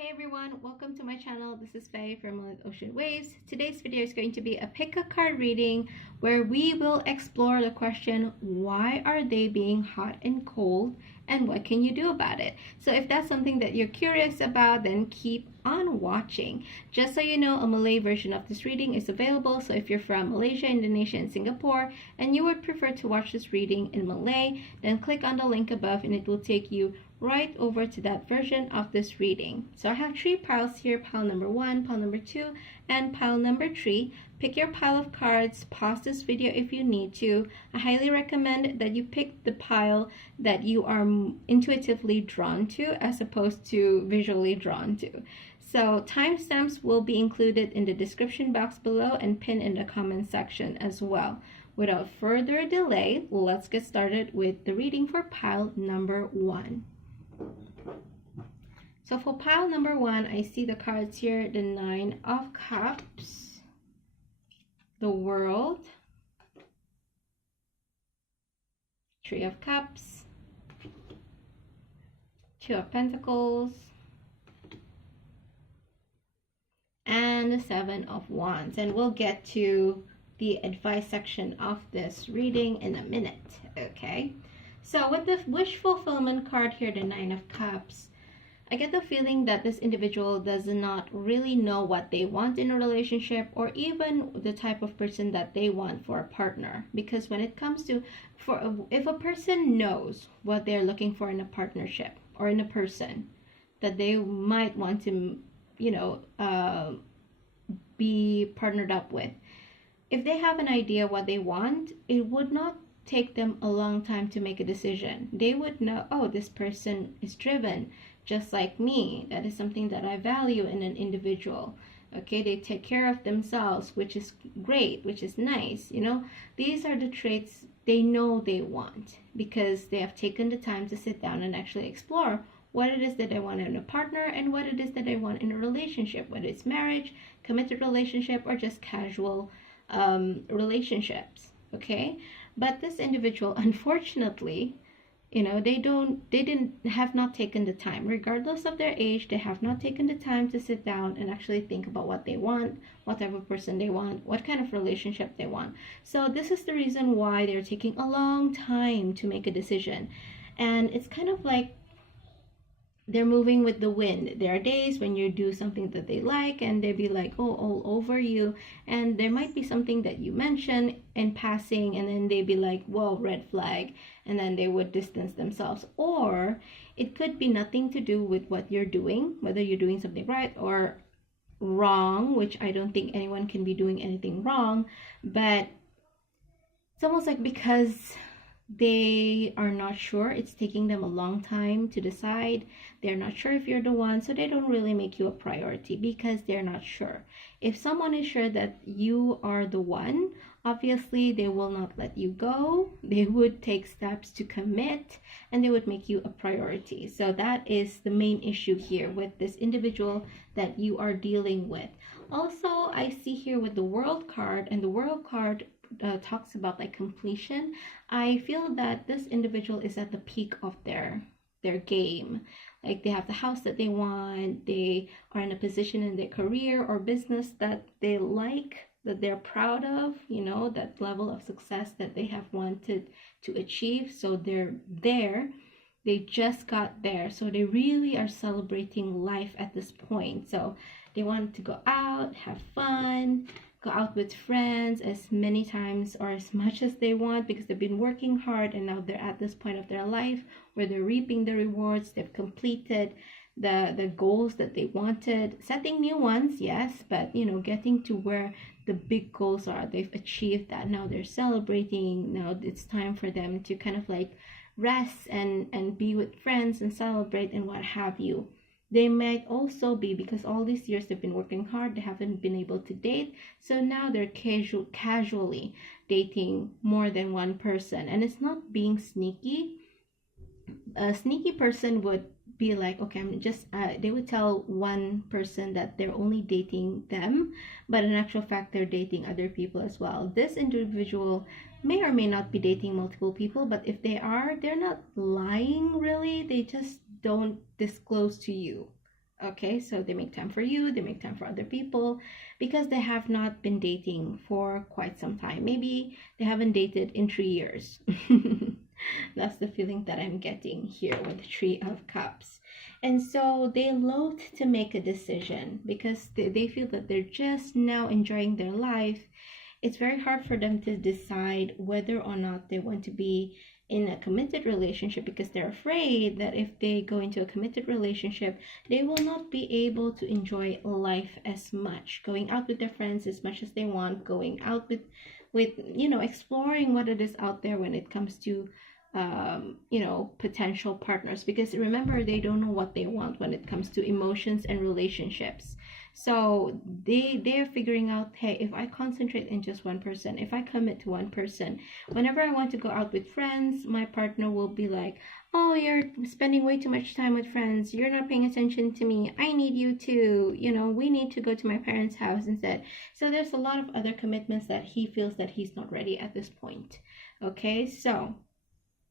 Hey everyone, welcome to my channel. This is Faye from Moonlit Ocean Waves. Today's video is going to be a pick a card reading where we will explore the question, why are they being hot and cold and what can you do about it? So if that's something that you're curious about, then keep on watching. Just so you know, a Malay version of this reading is available. So if you're from Malaysia, Indonesia, and Singapore and you would prefer to watch this reading in Malay, then click on the link above and it will take you right over to that version of this reading. So I have 3 piles here, pile number 1, pile number 2, and pile number 3. Pick your pile of cards, pause this video if you need to. I highly recommend that you pick the pile that you are intuitively drawn to as opposed to visually drawn to. So timestamps will be included in the description box below and pinned in the comment section as well. Without further delay, let's get started with the reading for pile number 1. So for pile number 1, I see the cards here, the 9 of Cups, the World, 3 of Cups, 2 of Pentacles, and the 7 of Wands. And we'll get to the advice section of this reading in a minute, okay? So with the wish fulfillment card here, the 9 of Cups, I get the feeling that this individual does not really know what they want in a relationship or even the type of person that they want for a partner. Because when it comes to, if a person knows what they're looking for in a partnership or in a person that they might want to, be partnered up with, if they have an idea what they want, it would not take them a long time to make a decision. They would know, oh, this person is driven just like me. That is something that I value in an individual. Okay, they take care of themselves, which is great, which is nice. These are the traits they know they want because they have taken the time to sit down and actually explore what it is that they want in a partner and what it is that they want in a relationship, whether it's marriage, committed relationship, or just casual relationships. Okay, but this individual, unfortunately, they have not taken the time, regardless of their age. They have not taken the time to sit down and actually think about what they want, what type of person they want, what kind of relationship they want. So this is the reason why they're taking a long time to make a decision. And it's kind of like they're moving with the wind. There are days when you do something that they like and they be like, oh, all over you. And there might be something that you mention in passing and then they be like, whoa, red flag. And then they would distance themselves. Or it could be nothing to do with what you're doing, whether you're doing something right or wrong, which I don't think anyone can be doing anything wrong. But it's almost like because they are not sure, it's taking them a long time to decide. They're not sure if you're the one, so they don't really make you a priority because they're not sure. If someone is sure that you are the one, obviously they will not let you go. They would take steps to commit and they would make you a priority. So that is the main issue here with this individual that you are dealing with. Also, I see here with the World card, and the World card talks about like completion. I feel that this individual is at the peak of their game. Like they have the house that they want, they are in a position in their career or business that they like, that they're proud of, that level of success that they have wanted to achieve. So they're there, they just got there, so they really are celebrating life at this point. So they want to go out, have fun, go out with friends as many times or as much as they want because they've been working hard and now they're at this point of their life where they're reaping the rewards. They've completed the goals that they wanted, setting new ones, yes, but getting to where the big goals are. They've achieved that. Now they're celebrating. Now it's time for them to kind of like rest and be with friends and celebrate and what have you. They might also be, because all these years they've been working hard, they haven't been able to date. So now they're casually dating more than one person. And it's not being sneaky. A sneaky person would be like, okay, I'm just, they would tell one person that they're only dating them. But in actual fact, they're dating other people as well. This individual may or may not be dating multiple people. But if they are, they're not lying really. They just don't disclose to you Okay, so they make time for you, they make time for other people because they have not been dating for quite some time. Maybe they haven't dated in 3 years. That's the feeling that I'm getting here with the Three of Cups. And so they loathe to make a decision because they feel that they're just now enjoying their life. It's very hard for them to decide whether or not they want to be in a committed relationship because they're afraid that if they go into a committed relationship, they will not be able to enjoy life as much, going out with their friends as much as they want, going out with exploring what it is out there when it comes to potential partners, because remember, they don't know what they want when it comes to emotions and relationships. So they're figuring out, hey, if I concentrate in just one person, if I commit to one person, whenever I want to go out with friends, my partner will be like, oh, you're spending way too much time with friends, you're not paying attention to me, I need you to, we need to go to my parents' house instead. So there's a lot of other commitments that he feels that he's not ready at this point. Okay, so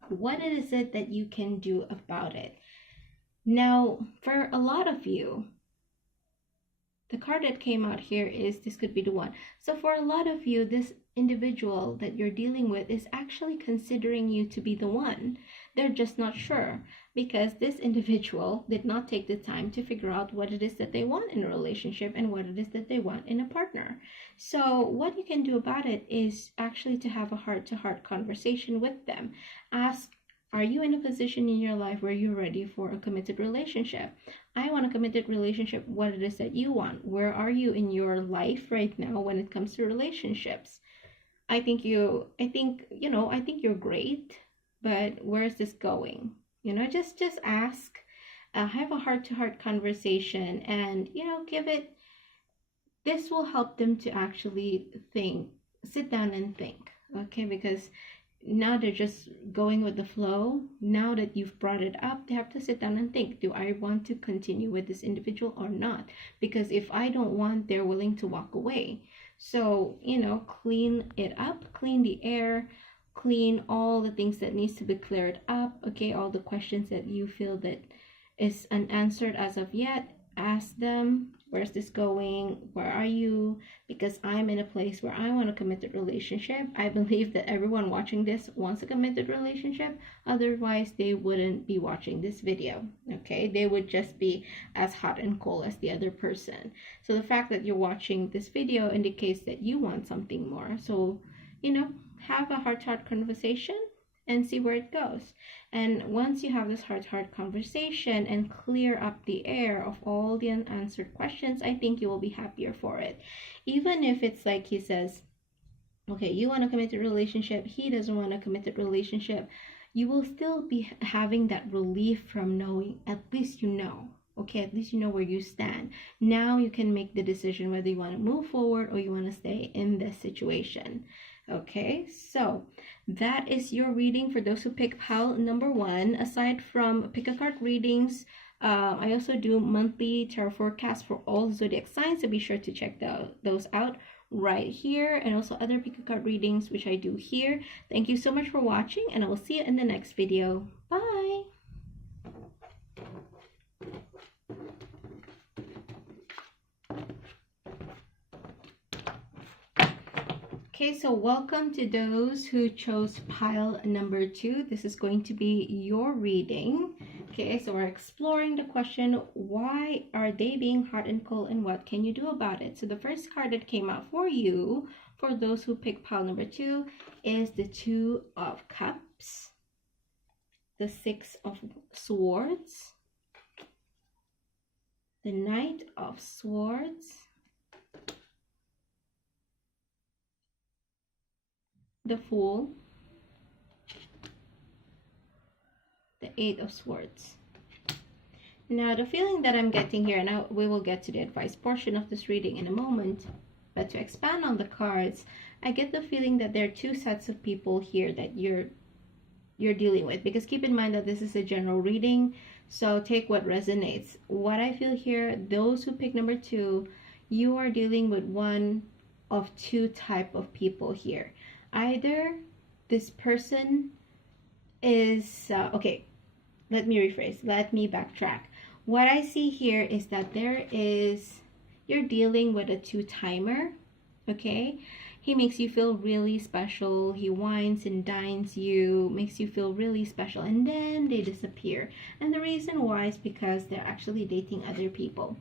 what is it that you can do about it? Now, for a lot of you, the card that came out here is this could be the one. So for a lot of you, this individual that you're dealing with is actually considering you to be the one. They're just not sure because this individual did not take the time to figure out what it is that they want in a relationship and what it is that they want in a partner. So what you can do about it is actually to have a heart-to-heart conversation with them. Ask, are you in a position in your life where you're ready for a committed relationship? I want a committed relationship. What it is that you want? Where are you in your life right now when it comes to relationships? I think you're great, but where is this going? Just ask, have a heart-to-heart conversation, and give it. This will help them to actually think, sit down and think. Okay, because now they're just going with the flow. Now that you've brought it up, they have to sit down and think, do I want to continue with this individual or not? Because if I don't want, they're willing to walk away. So clean it up, clean the air, clean all the things that needs to be cleared up. Okay, all the questions that you feel that is unanswered as of yet, ask them, where's this going? Where are you? Because I'm in a place where I want a committed relationship. I believe that everyone watching this wants a committed relationship. Otherwise, they wouldn't be watching this video. Okay, they would just be as hot and cold as the other person. So the fact that you're watching this video indicates that you want something more. So, have a heart-to-heart conversation and see where it goes. And once you have this heart-to-heart conversation and clear up the air of all the unanswered questions, I think you will be happier for it. Even if it's like he says, okay, you want a committed relationship, he doesn't want a committed relationship, you will still be having that relief from knowing, at least you know. Okay, at least you know where you stand. Now you can make the decision whether you want to move forward or you want to stay in this situation. Okay, so that is your reading for those who pick pile number 1. Aside from pick a card readings, I also do monthly tarot forecasts for all zodiac signs, so be sure to check those out right here, and also other pick a card readings which I do here. Thank you so much for watching, and I will see you in the next video. Bye! Okay, so welcome to those who chose pile number 2. This is going to be your reading. Okay, so we're exploring the question, why are they being hot and cold and what can you do about it? So the first card that came out for you, for those who picked pile number 2, is the Two of Cups, the Six of Swords, the Knight of Swords, the Fool, the Eight of Swords. Now the feeling that I'm getting here, and we will get to the advice portion of this reading in a moment, but to expand on the cards, I get the feeling that there are two sets of people here that you're dealing with, because keep in mind that this is a general reading, so take what resonates. What I feel here, those who pick number 2, you are dealing with one of two type of people here. Either this person is okay, let me rephrase, let me backtrack. What I see here is that you're dealing with a two-timer, okay? He makes you feel really special. He wines and dines you, makes you feel really special, and then they disappear. And the reason why is because they're actually dating other people.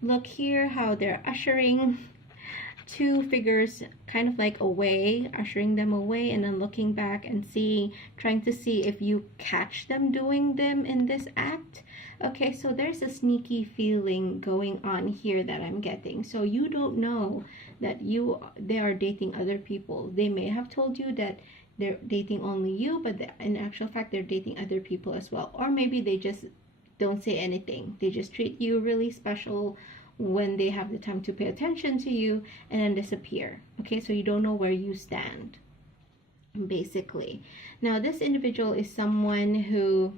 Look here how they're ushering two figures kind of like away, ushering them away, and then looking back and trying to see if you catch them doing them in this act. Okay, so there's a sneaky feeling going on here that I'm getting. So you don't know that they are dating other people. They may have told you that they're dating only you, but in actual fact they're dating other people as well. Or maybe they just don't say anything. They just treat you really special when they have the time to pay attention to you, and then disappear. Okay, so you don't know where you stand, basically. Now this individual is someone who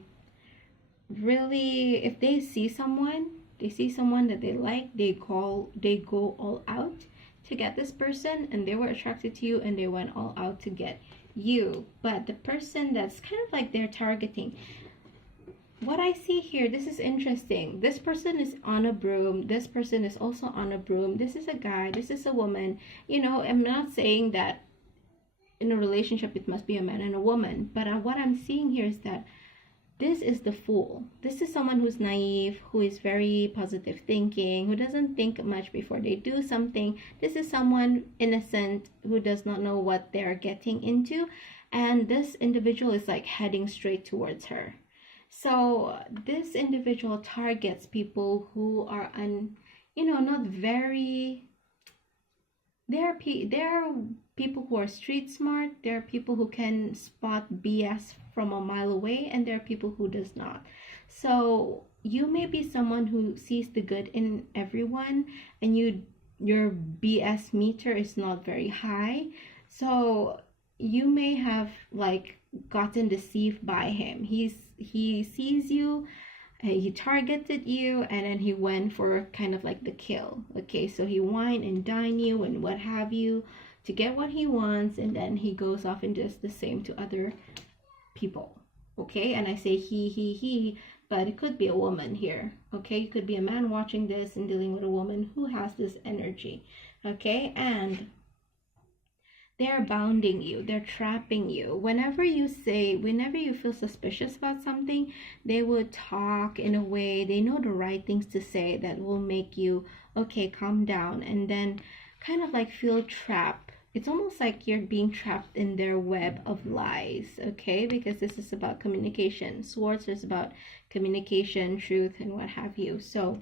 really, if they see someone that they like, they go all out to get this person, and they were attracted to you and they went all out to get you. But the person that's kind of like they're targeting, what I see here, this is interesting. This person is on a broom. This person is also on a broom. This is a guy. This is a woman. You know, I'm not saying that in a relationship it must be a man and a woman. But what I'm seeing here is that this is the fool. This is someone who's naive, who is very positive thinking, who doesn't think much before they do something. This is someone innocent who does not know what they're getting into. And this individual is like heading straight towards her. So this individual targets people who are not very. There are people who are street smart. There are people who can spot BS from a mile away, and there are people who does not. So you may be someone who sees the good in everyone, and your BS meter is not very high. So you may have like gotten deceived by him. He sees you, he targeted you, and then he went for kind of like the kill. Okay, so he wine and dine you and what have you to get what he wants, and then he goes off and does the same to other people. Okay, and I say he, but it could be a woman here. Okay, it could be a man watching this and dealing with a woman who has this energy. Okay, and they're bounding you, they're trapping you. Whenever you feel suspicious about something, they would talk in a way, they know the right things to say that will make you, okay, calm down, and then kind of like feel trapped. It's almost like you're being trapped in their web of lies, okay? Because this is about communication. Swords is about communication, truth, and what have you. So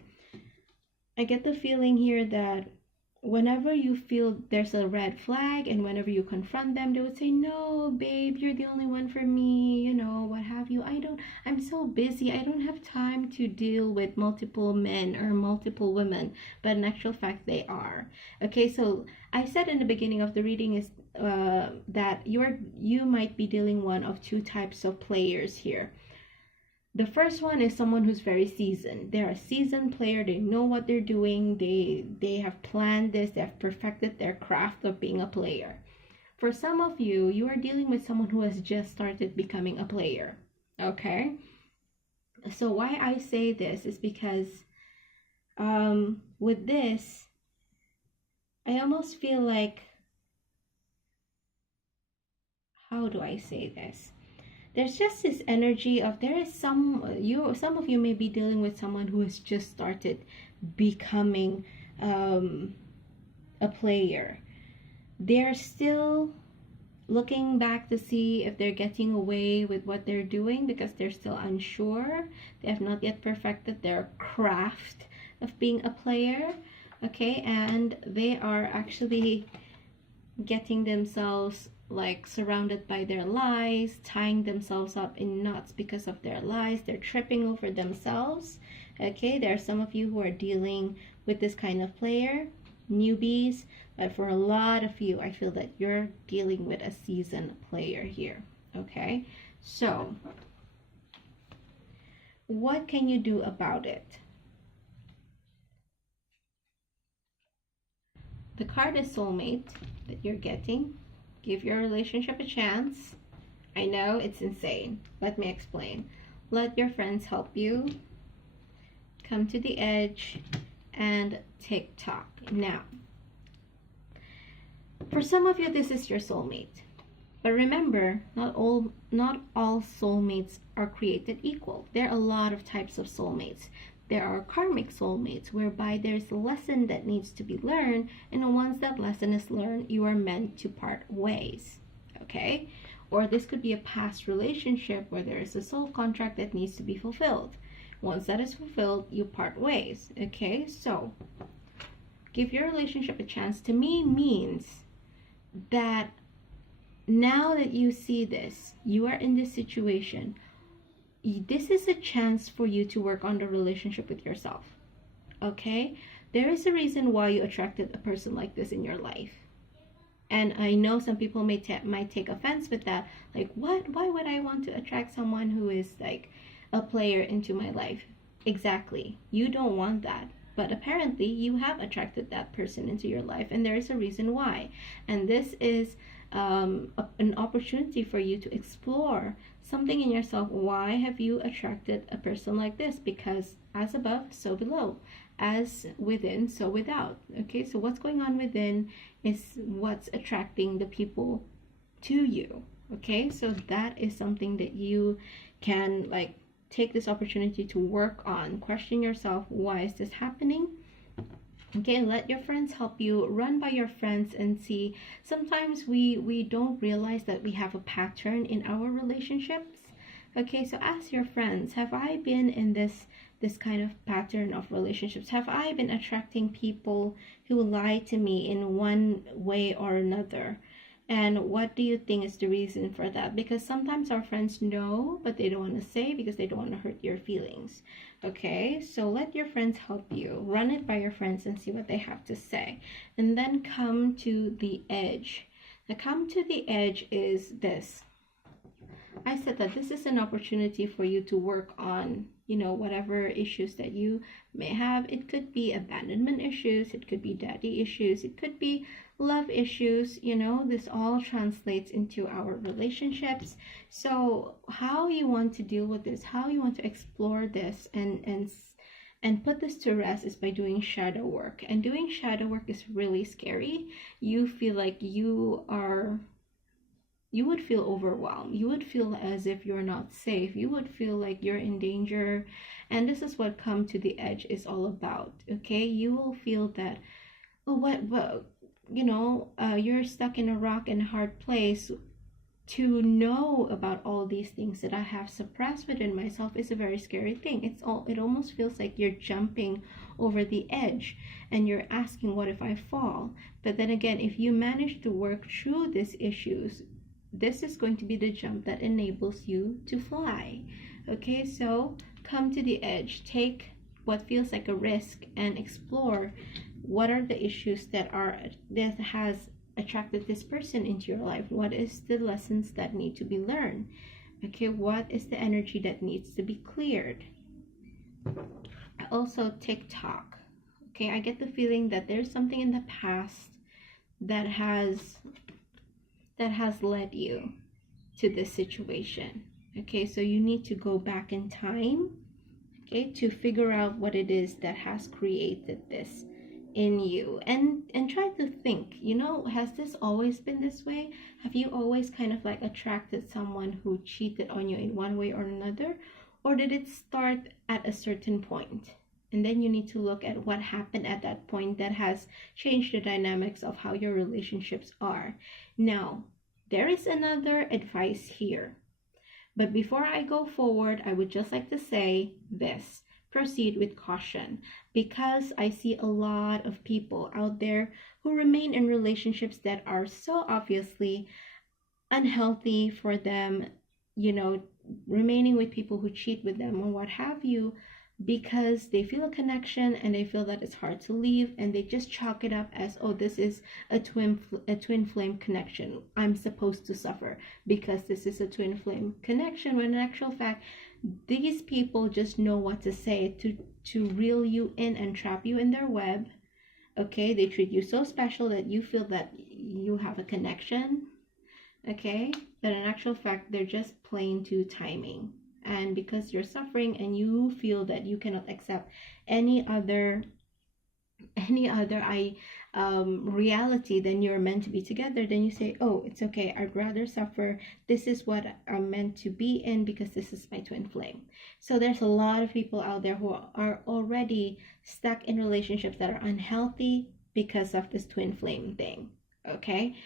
I get the feeling here that whenever you feel there's a red flag and whenever you confront them, they would say, no, babe, you're the only one for me, what have you. I'm so busy. I don't have time to deal with multiple men or multiple women. But in actual fact, they are. Okay, so I said in the beginning of the reading is that you might be dealing one of two types of players here. The first one is someone who's very seasoned. They're a seasoned player. They know what they're doing. They have planned this. They have perfected their craft of being a player. For some of you, you are dealing with someone who has just started becoming a player. Okay? So why I say this is because with this, I almost feel like, how do I say this? There's just this energy of some of you may be dealing with someone who has just started becoming a player. They're still looking back to see if they're getting away with what they're doing because they're still unsure. They have not yet perfected their craft of being a player. Okay, and they are actually getting themselves like surrounded by their lies, tying themselves up in knots because of their lies. They're tripping over themselves. Okay, there are some of you who are dealing with this kind of player, newbies, but for a lot of you, I feel that you're dealing with a seasoned player here. Okay, so what can you do about it? The card is soulmate that you're getting. Give your relationship a chance. I know it's insane. Let me explain. Let your friends help you. come to the edge, and tick-tock. Now, for some of you, this is your soulmate. But remember, not all soulmates are created equal. There are a lot of types of soulmates. There are karmic soulmates, whereby there's a lesson that needs to be learned, and once that lesson is learned, you are meant to part ways. Okay? Or this could be a past relationship where there is a soul contract that needs to be fulfilled. Once that is fulfilled, you part ways. Okay? So, give your relationship a chance, to me, means that now that you see this, you are in this situation, this is a chance for you to work on the relationship with yourself. Okay? There is a reason why you attracted a person like this in your life. And I know some people might take offense with that. Like, what? Why would I want to attract someone who is like a player into my life? Exactly. You don't want that. But apparently, you have attracted that person into your life, and there is a reason why. And this is an opportunity for you to explore something in yourself. Why have you attracted a person like this? Because as above, so below. As within, so without. Okay, so what's going on within is what's attracting the people to you. Okay, so that is something that you can like take this opportunity to work on. Question yourself, why is this happening? Okay, let your friends help you. Run by your friends and see. Sometimes we don't realize that we have a pattern in our relationships. Okay, so ask your friends, have I been in this kind of pattern of relationships? Have I been attracting people who lie to me in one way or another? And what do you think is the reason for that? Because sometimes our friends know, but they don't want to say because they don't want to hurt your feelings. Okay, so let your friends help you. Run it by your friends and see what they have to say. And then come to the edge. Now, come to the edge is this. I said that this is an opportunity for you to work on, whatever issues that you may have. It could be abandonment issues, it could be daddy issues, it could be love issues. This all translates into our relationships. So how you want to deal with this, how you want to explore this and put this to rest is by doing shadow work. And doing shadow work is really scary. You feel like you would feel overwhelmed. You would feel as if you're not safe. You would feel like you're in danger. And this is what Come to the Edge is all about. Okay? You will feel that, you're stuck in a rock and hard place. To know about all these things that I have suppressed within myself is a very scary thing. It almost feels like you're jumping over the edge and you're asking, what if I fall? But then again, if you manage to work through these issues, this is going to be the jump that enables you to fly. Okay, so come to the edge. Take what feels like a risk and explore what are the issues that has attracted this person into your life. What is the lessons that need to be learned? Okay, what is the energy that needs to be cleared? Also, tick-tock. Okay, I get the feeling that there's something in the past that has led you to this situation. Okay, so you need to go back in time, okay, to figure out what it is that has created this in you, and try to think, has this always been this way? Have you always kind of like attracted someone who cheated on you in one way or another, or did it start at a certain point? And then you need to look at what happened at that point that has changed the dynamics of how your relationships are. Now, there is another advice here. But before I go forward, I would just like to say this. Proceed with caution, because I see a lot of people out there who remain in relationships that are so obviously unhealthy for them, remaining with people who cheat with them or what have you, because they feel a connection and they feel that it's hard to leave, and they just chalk it up as, oh, this is a twin flame connection. I'm supposed to suffer because this is a twin flame connection, when in actual fact, these people just know what to say to reel you in and trap you in their web. Okay, they treat you so special that you feel that you have a connection. Okay, but in actual fact, they're just playing to timing. and because you're suffering and you feel that you cannot accept any other reality than you're meant to be together, then you say, oh, it's okay, I'd rather suffer. This is what I'm meant to be in because this is my twin flame. So there's a lot of people out there who are already stuck in relationships that are unhealthy because of this twin flame thing. Okay,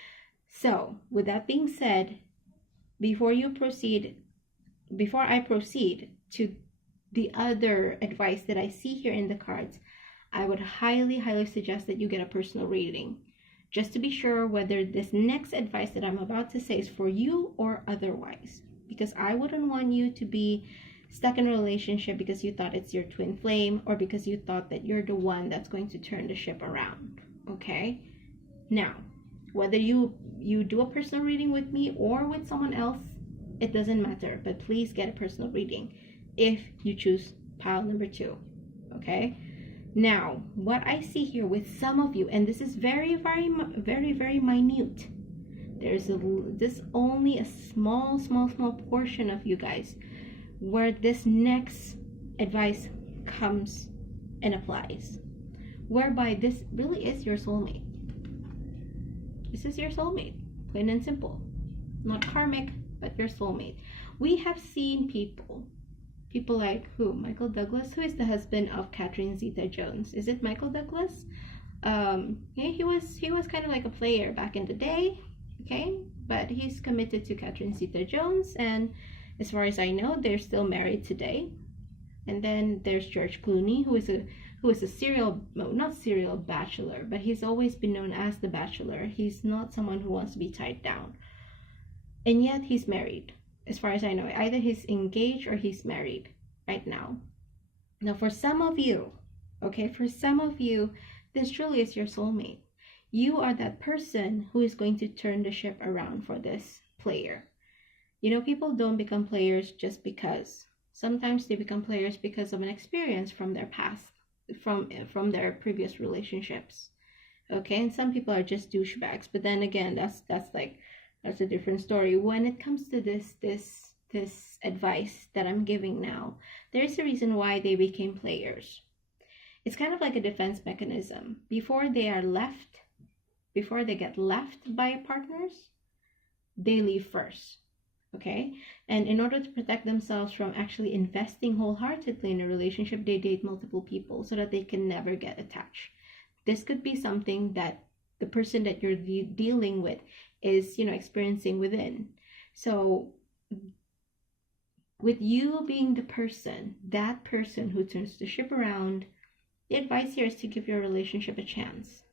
so with that being said, before I proceed to the other advice that I see here in the cards, I would highly, highly suggest that you get a personal reading, just to be sure whether this next advice that I'm about to say is for you or otherwise. Because I wouldn't want you to be stuck in a relationship because you thought it's your twin flame, or because you thought that you're the one that's going to turn the ship around. Okay? Now, whether you do a personal reading with me or with someone else, it doesn't matter. But please get a personal reading if you choose pile number 2. Okay? Now, what I see here with some of you, and this is very, very, very, very minute. There's this only a small portion of you guys where this next advice comes and applies, whereby this really is your soulmate. This is your soulmate, plain and simple. Not karmic, but your soulmate. We have seen people like who? Michael Douglas, who is the husband of Catherine Zeta-Jones. Is it Michael Douglas? Yeah, he was kind of like a player back in the day, okay? But he's committed to Catherine Zeta-Jones, and as far as I know, they're still married today. And then there's George Clooney, who is a not serial bachelor, but he's always been known as the Bachelor. He's not someone who wants to be tied down, and yet he's married. As far as I know, either he's engaged or he's married right now. Now, for some of you, this truly is your soulmate. You are that person who is going to turn the ship around for this player. You know, people don't become players just because. Sometimes they become players because of an experience from their past, from their previous relationships. Okay, and some people are just douchebags. But then again, that's a different story. When it comes to this advice that I'm giving now, there's a reason why they became players. It's kind of like a defense mechanism. Before they get left by partners, they leave first. Okay? And in order to protect themselves from actually investing wholeheartedly in a relationship, they date multiple people so that they can never get attached. This could be something that the person that you're dealing with is, experiencing within. So with you being that person who turns the ship around, the advice here is to give your relationship a chance.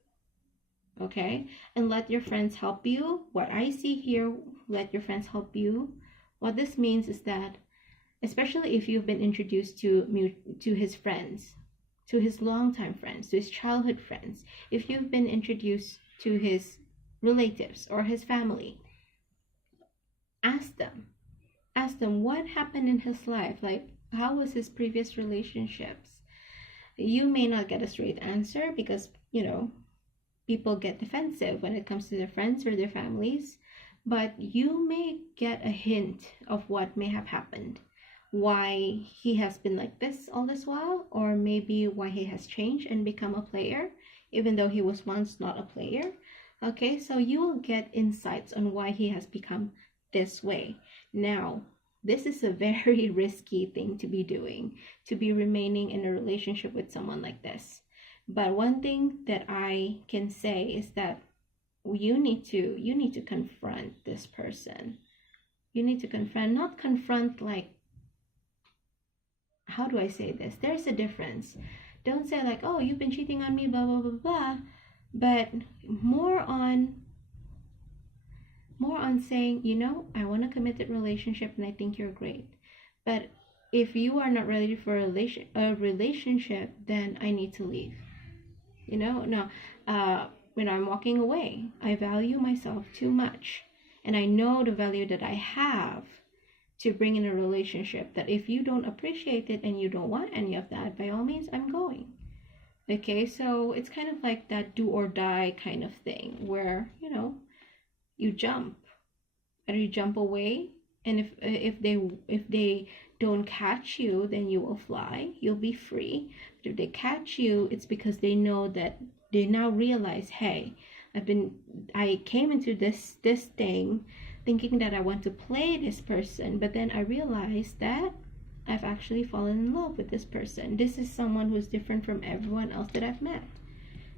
Okay? And let your friends help you. What I see here, let your friends help you. What this means is that, especially if you've been introduced to his friends, to his longtime friends, to his childhood friends, if you've been introduced to his relatives or his family, ask them what happened in his life. Like, how was his previous relationships? You may not get a straight answer because, people get defensive when it comes to their friends or their families, but you may get a hint of what may have happened, why he has been like this all this while, or maybe why he has changed and become a player, even though he was once not a player. Okay, so you will get insights on why he has become this way. Now, this is a very risky thing to be doing, to be remaining in a relationship with someone like this. But one thing that I can say is that you need to confront this person. You need to not confront like, how do I say this? There's a difference. Don't say like, oh, you've been cheating on me, blah, blah, blah, blah. But more on saying, I want a committed relationship and I think you're great. But if you are not ready for a relationship, then I need to leave. No, when I'm walking away, I value myself too much. And I know the value that I have to bring in a relationship, that if you don't appreciate it and you don't want any of that, by all means, I'm going. Okay, so it's kind of like that do or die kind of thing where, you jump. Either you jump away, and if they don't catch you, then you will fly. You'll be free. But if they catch you, it's because they know that they now realize, hey, I came into this thing thinking that I want to play this person, but then I realized that I've actually fallen in love with this person. This is someone who's different from everyone else that I've met.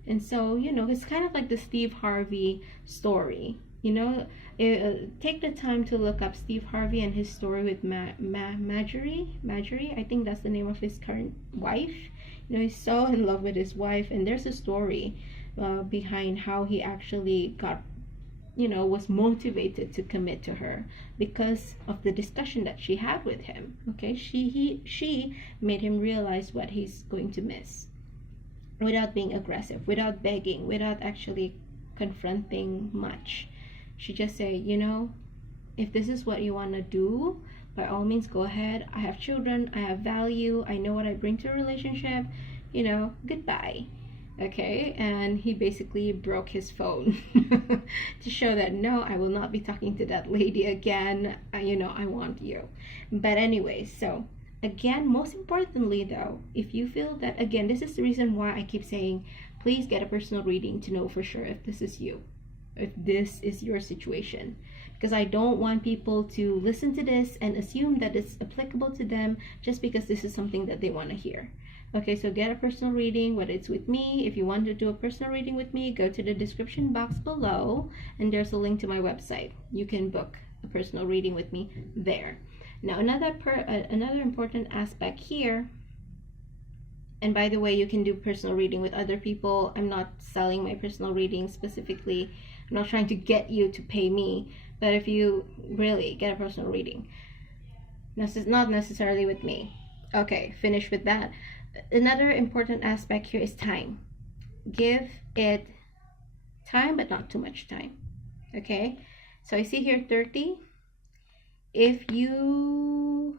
And so, you know, it's kind of like the Steve Harvey story. You know, take the time to look up Steve Harvey and his story with Marjorie. I think that's the name of his current wife. You know, he's so in love with his wife, and there's a story behind how he actually got, you know, was motivated to commit to her because of the discussion that she had with him. Okay, she made him realize what he's going to miss without being aggressive, without begging, without actually confronting much. She just say, you know, if this is what you want to do, by all means go ahead. I have children, I have value, I know what I bring to a relationship, you know, goodbye. Okay, and he basically broke his phone to show that no, I will not be talking to that lady again. You know, I want you. But anyway, so again, most importantly though, if you feel that, again, this is the reason why I keep saying, please get a personal reading to know for sure if this is you, if this is your situation, because I don't want people to listen to this and assume that it's applicable to them just because this is something that they want to hear. Okay, so get a personal reading, whether it's with me. If you want to do a personal reading with me, go to the description box below and there's a link to my website. You can book a personal reading with me there. Now, another important aspect here, and by the way, you can do personal reading with other people. I'm not selling my personal reading specifically. I'm not trying to get you to pay me, but if you really get a personal reading, not necessarily with me. Okay, finish with that. Another important aspect here is time. Give it time, but not too much time. Okay, so I see here 30. If you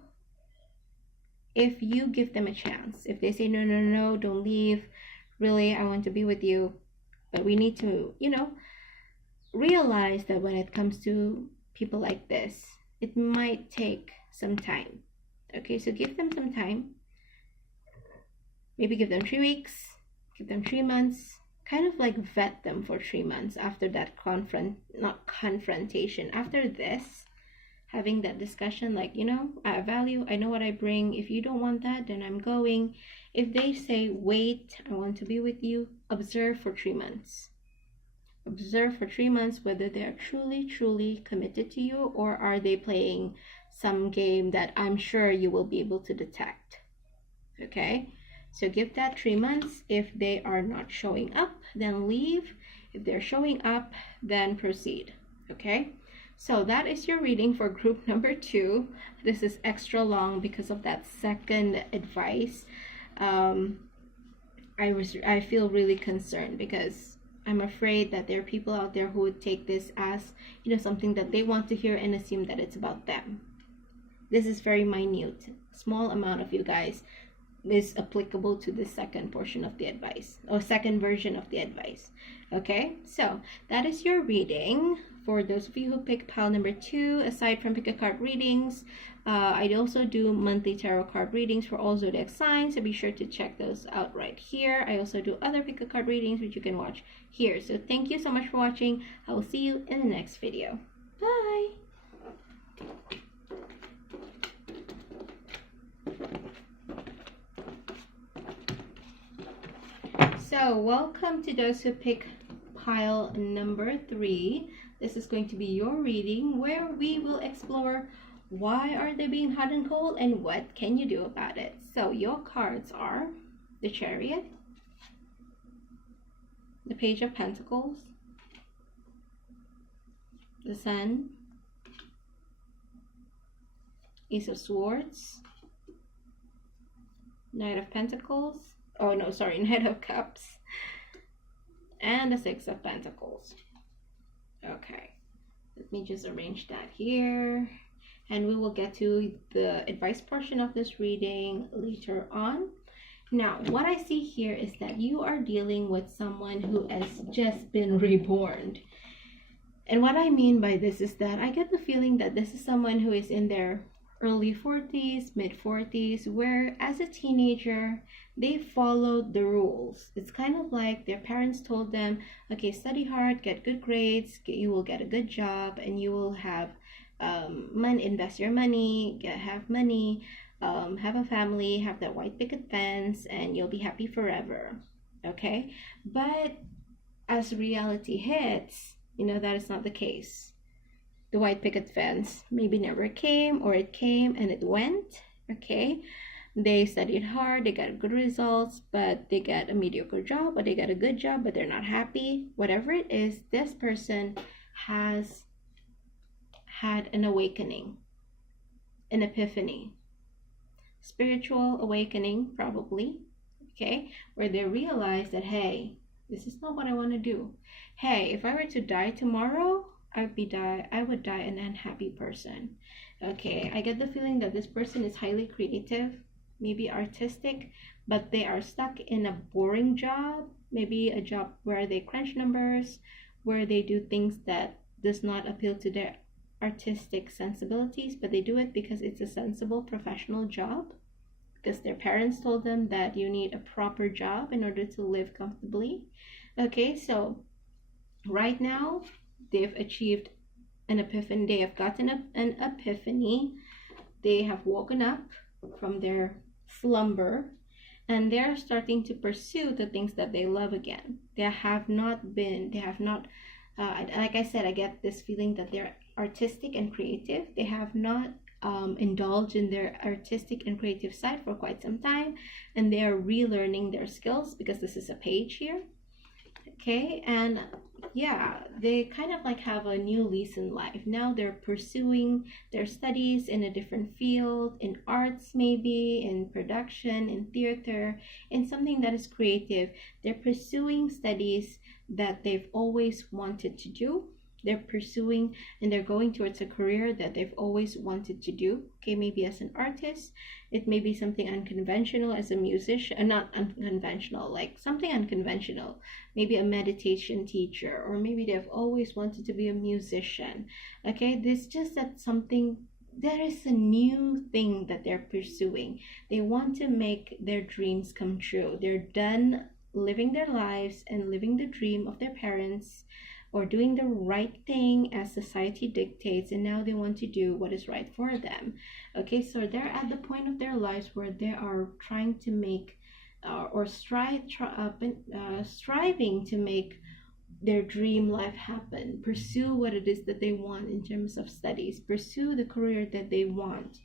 give them a chance, if they say no, don't leave, really I want to be with you, but we need to, you know, realize that when it comes to people like this, it might take some time. Okay, so give them some time. Maybe give them 3 weeks, give them 3 months, kind of like vet them for 3 months after that confrontation. After this, having that discussion, like, you know, I have value, I know what I bring. If you don't want that, then I'm going. If they say, wait, I want to be with you, observe for 3 months. Observe for 3 months whether they are truly committed to you, or are they playing some game that I'm sure you will be able to detect. Okay, so give that 3 months. If they are not showing up, then leave. If they're showing up, then proceed. Okay, so that is your reading for group number 2. This is extra long because of that second advice. I feel really concerned because I'm afraid that there are people out there who would take this as, you know, something that they want to hear and assume that it's about them. This is very minute. Small amount of you guys is applicable to the second portion of the advice, or second version of the advice. Okay, so that is your reading. For those of you who pick pile number 2, aside from pick a card readings, I also do monthly tarot card readings for all zodiac signs, so be sure to check those out right here. I also do other pick a card readings which you can watch here. So thank you so much for watching. I will see you in the next video. Bye. So welcome to those who pick pile number 3. This is going to be your reading where we will explore why are they being hot and cold and what can you do about it. So your cards are the Chariot, the Page of Pentacles, the Sun, Ace of Swords, Knight of Pentacles, oh no, sorry, Knight of Cups, and the Six of Pentacles. Okay, let me just arrange that here, and we will get to the advice portion of this reading later on. Now, what I see here is that you are dealing with someone who has just been reborn. And what I mean by this is that I get the feeling that this is someone who is in their early 40s, mid 40s, where as a teenager, they followed the rules. It's kind of like their parents told them, okay, study hard, get good grades, you will get a good job, and you will have money, invest your money, have money, have a family, have that white picket fence, and you'll be happy forever. Okay? But as reality hits, that is not the case. The white picket fence maybe never came, or it came and it went. Okay, they studied hard, they got good results, but they got a mediocre job, or they got a good job but they're not happy. Whatever it is, this person has had an awakening, an epiphany, spiritual awakening probably. Okay, where they realize that, hey, this is not what I want to do. Hey, if I were to die tomorrow, I would die an unhappy person. Okay, I get the feeling that this person is highly creative, maybe artistic, but they are stuck in a boring job, maybe a job where they crunch numbers, where they do things that does not appeal to their artistic sensibilities, but they do it because it's a sensible professional job, because their parents told them that you need a proper job in order to live comfortably. Okay, so right now they've achieved an epiphany. They have gotten an epiphany. They have woken up from their slumber, and they're starting to pursue the things that they love again. They have not, like I said, I get this feeling that they're artistic and creative. They have not indulged in their artistic and creative side for quite some time, and they are relearning their skills, because this is a page here. Okay, and yeah, they kind of like have a new lease in life. Now they're pursuing their studies in a different field, in arts maybe, in production, in theater, in something that is creative. They're pursuing studies that they've always wanted to do. They're pursuing and they're going towards a career that they've always wanted to do. Okay, maybe as an artist, it may be something unconventional as a musician, not unconventional, like something unconventional, maybe a meditation teacher, or maybe they've always wanted to be a musician. Okay, this just that something, there is a new thing that they're pursuing. They want to make their dreams come true. They're done living their lives and living the dream of their parents, or doing the right thing as society dictates, and now they want to do what is right for them. Okay, so they're at the point of their lives where they are trying to make or striving to make their dream life happen, pursue what it is that they want in terms of studies, pursue the career that they want,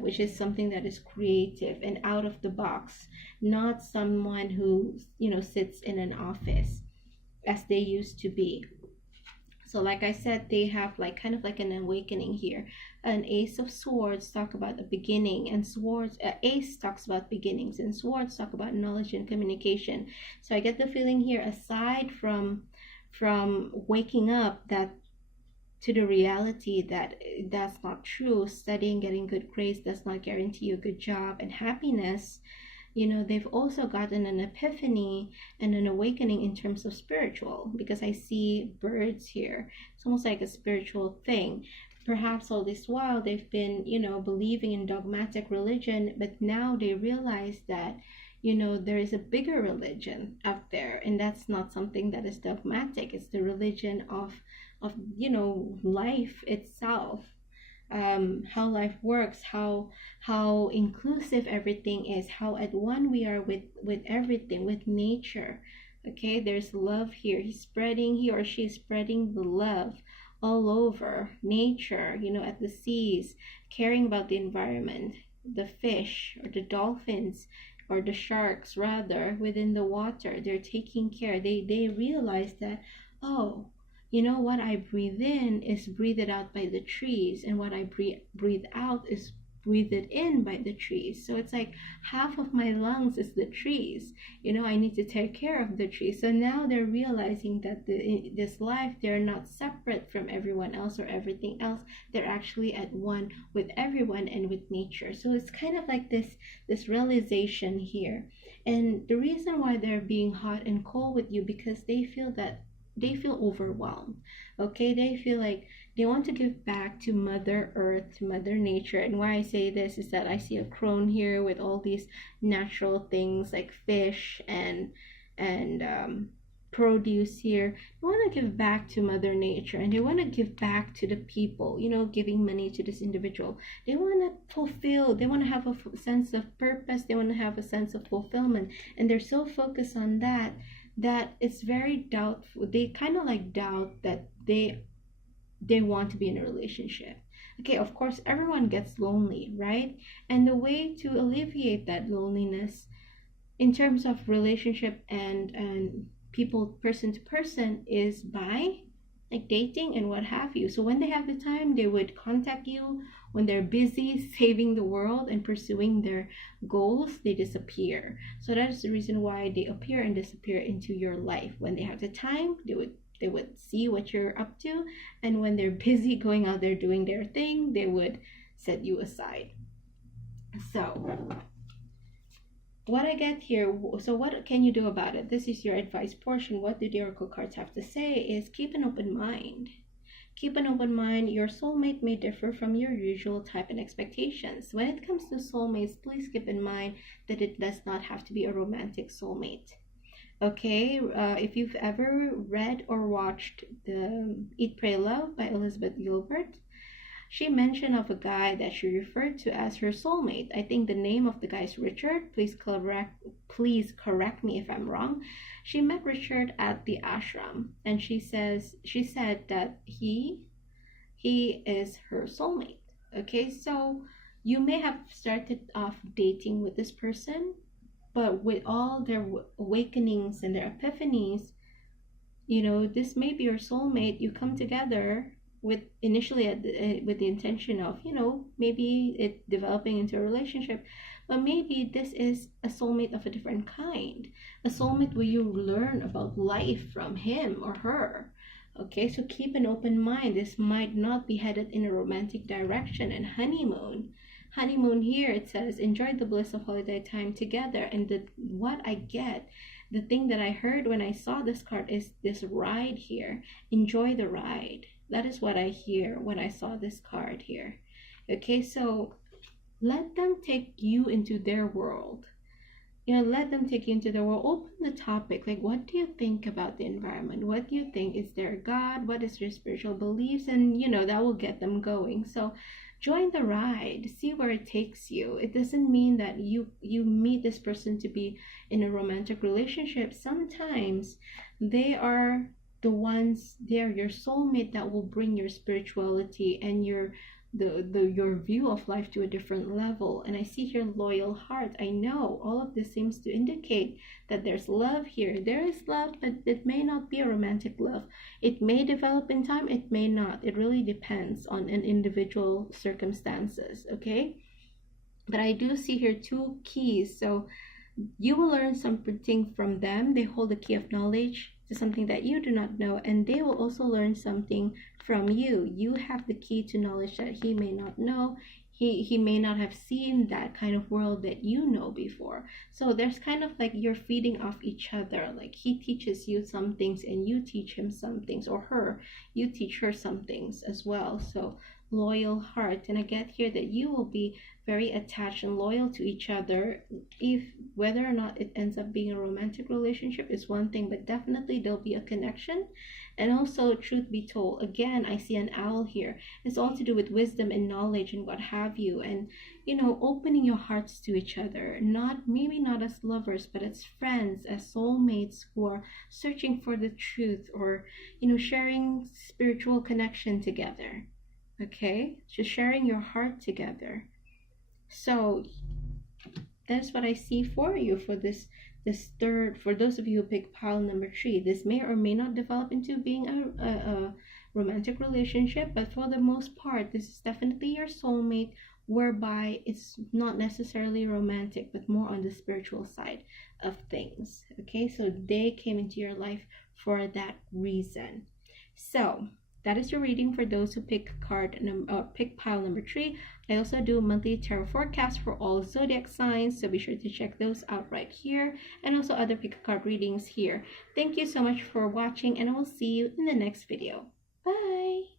which is something that is creative and out of the box, not someone who sits in an office as they used to be. So like I said, they have like kind of like an awakening here. An Ace of Swords talk about a beginning, and swords Ace talks about beginnings, and swords talk about knowledge and communication. So I get the feeling here, aside from waking up that to the reality that that's not true, studying, getting good grades does not guarantee you a good job and happiness. They've also gotten an epiphany and an awakening in terms of spiritual, because I see birds here. It's almost like a spiritual thing. Perhaps all this while they've been, believing in dogmatic religion, but now they realize that, there is a bigger religion out there, and that's not something that is dogmatic. It's the religion of life itself. How life works, how inclusive everything is, how at one we are with everything, with nature. Okay, there's love here. He or she is spreading the love all over nature, at the seas, caring about the environment, the fish or the dolphins, or the sharks rather, within the water. They're taking care. They realize that, oh, what I breathe in is breathed out by the trees, and what I breathe out is breathed in by the trees. So it's like half of my lungs is the trees. I need to take care of the trees. So now they're realizing that this life, they're not separate from everyone else or everything else. They're actually at one with everyone and with nature. So it's kind of like this realization here. And the reason why they're being hot and cold with you, because they feel that they feel overwhelmed. Okay, they feel like they want to give back to Mother Earth, to Mother Nature. And why I say this is that I see a crone here with all these natural things like fish and produce here. They want to give back to Mother Nature, and they want to give back to the people, you know, giving money to this individual. They want to fulfill, they want to have a sense of purpose, they want to have a sense of fulfillment, and they're so focused on that that it's very doubtful. They kind of like doubt that they want to be in a relationship. Okay, of course, everyone gets lonely, right? And the way to alleviate that loneliness in terms of relationship and people person to person is by like dating and what have you. So when they have the time, they would contact you. When they're busy saving the world and pursuing their goals, they disappear. So that is the reason why they appear and disappear into your life. When they have the time, they would see what you're up to, and when they're busy going out there doing their thing, they would set you aside. So what I get here, so what can you do about it? This is your advice portion. What do the oracle cards have to say is keep an open mind. Keep an open mind. Your soulmate may differ from your usual type and expectations. When it comes to soulmates, please keep in mind that it does not have to be a romantic soulmate. Okay, if you've ever read or watched the Eat, Pray, Love by Elizabeth Gilbert, she mentioned of a guy that she referred to as her soulmate. I think the name of the guy is Richard. Please correct me if I'm wrong. She met Richard at the ashram, and she said that he is her soulmate. Okay, so you may have started off dating with this person, but with all their awakenings and their epiphanies, you know, this may be your soulmate. You come together with initially with the intention of, you know, maybe it developing into a relationship, but maybe this is a soulmate of a different kind, a soulmate where you learn about life from him or her. Okay, so keep an open mind. This might not be headed in a romantic direction. And honeymoon here, it says enjoy the bliss of holiday time together. And what I get, the thing that I heard when I saw this card is this ride here. Enjoy the ride. That is what I hear when I saw this card here. Okay, so let them take you into their world. You know, let them take you into their world. Open the topic. Like, what do you think about the environment? What do you think? Is there a God? What is your spiritual beliefs? And, you know, that will get them going. So join the ride. See where it takes you. It doesn't mean that you meet this person to be in a romantic relationship. Sometimes they are your soulmate that will bring your spirituality and your view of life to a different level. And I see here loyal heart. I know all of this seems to indicate that there's love here. There is love, but it may not be a romantic love. It may develop in time, it may not. It really depends on an individual circumstances. Okay, but I do see here two keys. So you will learn something from them. They hold the key of knowledge to something that you do not know, and they will also learn something from you. You have the key to knowledge that he may not know. He may not have seen that kind of world that you know before. So there's kind of like you're feeding off each other. Like he teaches you some things and you teach him some things, or you teach her some things as well. So loyal heart. And I get here that you will be very attached and loyal to each other. If whether or not it ends up being a romantic relationship is one thing, but definitely there'll be a connection. And also, truth be told, again, I see an owl here. It's all to do with wisdom and knowledge and what have you. And, you know, opening your hearts to each other. Maybe not as lovers, but as friends, as soulmates who are searching for the truth, or, you know, sharing spiritual connection together. Okay? Just sharing your heart together. So that's what I see for you for this third. For those of you who pick pile number 3, this may or may not develop into being a romantic relationship, but for the most part, this is definitely your soulmate, whereby it's not necessarily romantic, but more on the spiritual side of things. Okay, so they came into your life for that reason. So that is your reading for those who pick pick pile number 3. I also do monthly tarot forecast for all zodiac signs, so be sure to check those out right here, and also other pick a card readings here. Thank you so much for watching, and I will see you in the next video. Bye!